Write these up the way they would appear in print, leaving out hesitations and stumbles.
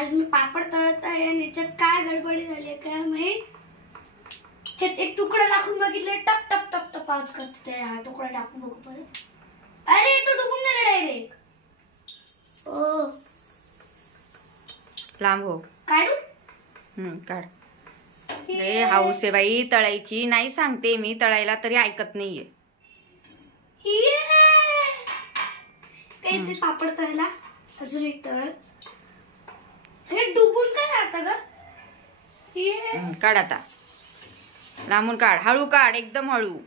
आज मी पापड तळत आहे आणि याच्यात काय गडबडी झाली काय माहित। एक तुकडा टाकून बघितले टप टप टप टप आवाज करते। हा तुकडा टाकून बघू परत। अरे तो डुबून गेला डायरेक्ट। ओ लांब हो काढू। काढ। रे हाऊस आहे बाई तळायची, नाही सांगते मी तळायला तरी ऐकत नाहीये। काहीच पापड तळला अजून एक तळत। हे डुबून काय जातं ग? काढ आता लांबून काढ, हळू काढ एकदम हळू।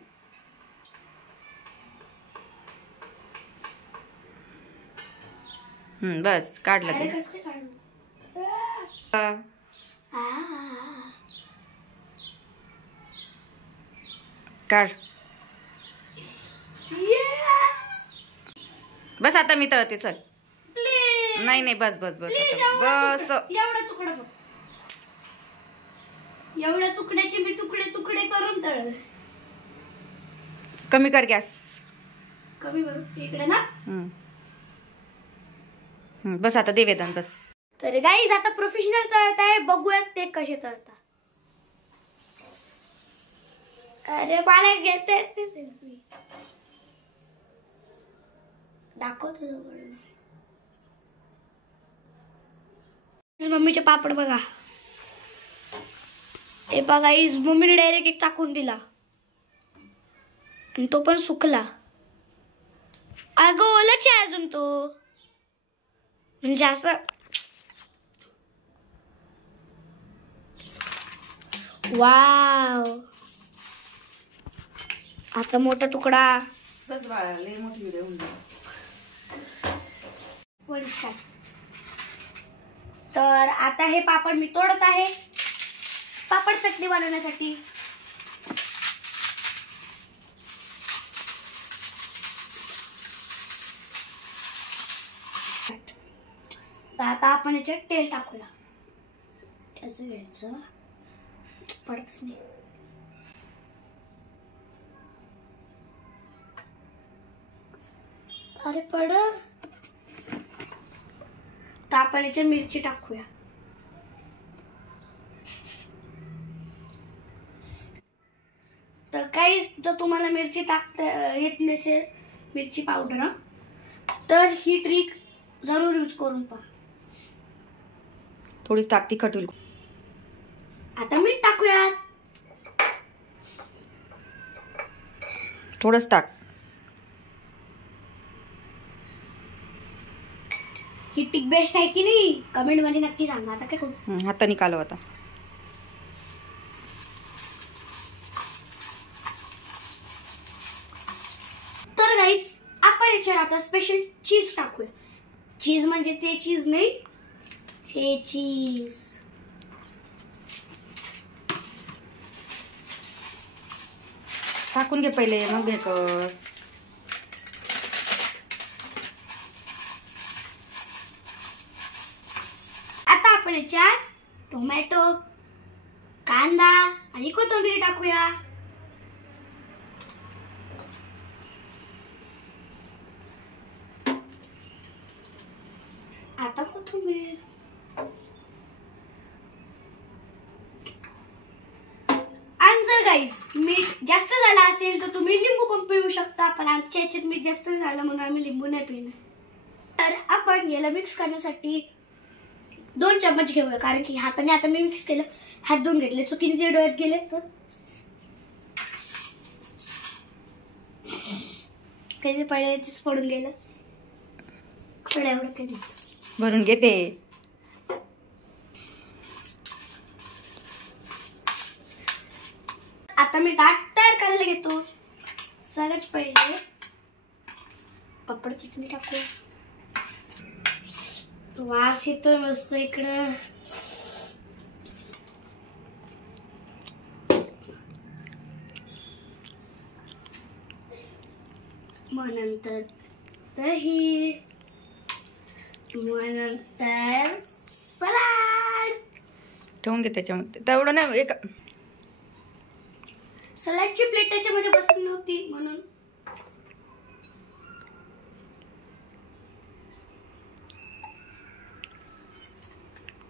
बस काढलं ते। काढ बस आता मी तळते चल। नाही नाही बस बस बस बस। एवढा तुकडा फक्त, एवढ्या तुकड्याचे मी तुकडे तुकडे करून तळले। कमी कर गॅस, कमी करू इकडे ना। बस आता दे वेदन बस। तर गाईज आता प्रोफेशनल तळत आहे, बघूयात ते कसे तळतात। अरे मला घेता येत नाही सेल्फी, दाखवतो जवळ। मम्मीचे पापड बघा, हे बघा इज मम्मीने डायरेक्ट एक टाकून दिला आणि तो पण सुकला। अगं ओलाच आहे अजून तो, म्हणजे असं वाव। आता मोठा तुकडा बस बाळा, लय मोठी व्हिडिओ होऊन जाईल। तर आता हे पापड मी तोडत आहे पापड चटणी बनवण्यासाठी। तर आता आपण याच्यात तेल टाकूया। असं घ्यायचं पडत नाही। अरे पड। तर आपण याच्यात मिरची टाकूया। तर काही जर तुम्हाला मिरची टाकता येत नसेल, मिरची पावडर, तर ही ट्रिक जरूर यूज करून पहा। थोडीच टाक, तिखट होईल। आता मीठ टाकूया, थोडंच टाक। ही टिक बेस्ट आहे की नाही कमेंट मध्ये नक्की सांगा। आता काय करू, हाताने कालव आता। तर गाईस आपण याच्यात आता स्पेशल चीज टाकूया। चीज म्हणजे ते चीज नाही, हे चीज। टाकून घे पहिले मग हे कर। आता आपण याच्यात टोमॅटो, कांदा आणि कोथिंबीर टाकूया। आता कोथिंबीर आणि जर गाईस मीठ जास्त झालं असेल तर तुम्ही लिंबू पण पिळू शकता, पण आमच्या याच्यात मीठ जास्त झालं म्हणून आम्ही लिंबू नाही पिणार। तर आपण याला मिक्स करण्यासाठी 2 चम्मच घेऊया, कारण की हाताने आता मी मिक्स केलं, हात धुवून घेतले, चुकीने ते डोळ्यात गेले तर त्याचे पहिल्याचीच पडून गेलं। थोड्या एवढं काही भरून घेते। आता मी ताट तयार करायला घेतो। सगळ्यात पहिले पापड चटणी टाकूया। वास येतोय मस्त इकडं। मग नंतर दही, मग नंतर सलाड ठेवून घे त्याच्यामध्ये। तेवढं नाही, एक सलाडची प्लेट त्याच्यामध्ये बसली नव्हती म्हणून।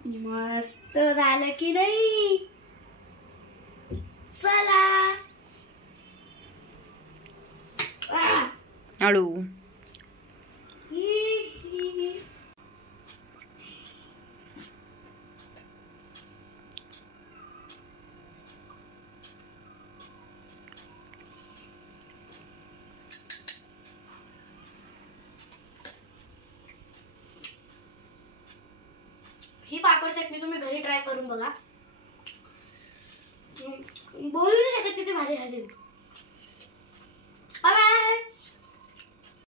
मस्त झालं की नाही? चला हळू. ही पापड चटणी तुम्ही घरी ट्राय करून बघा. बोलू नाही शकत किती भारी झाली.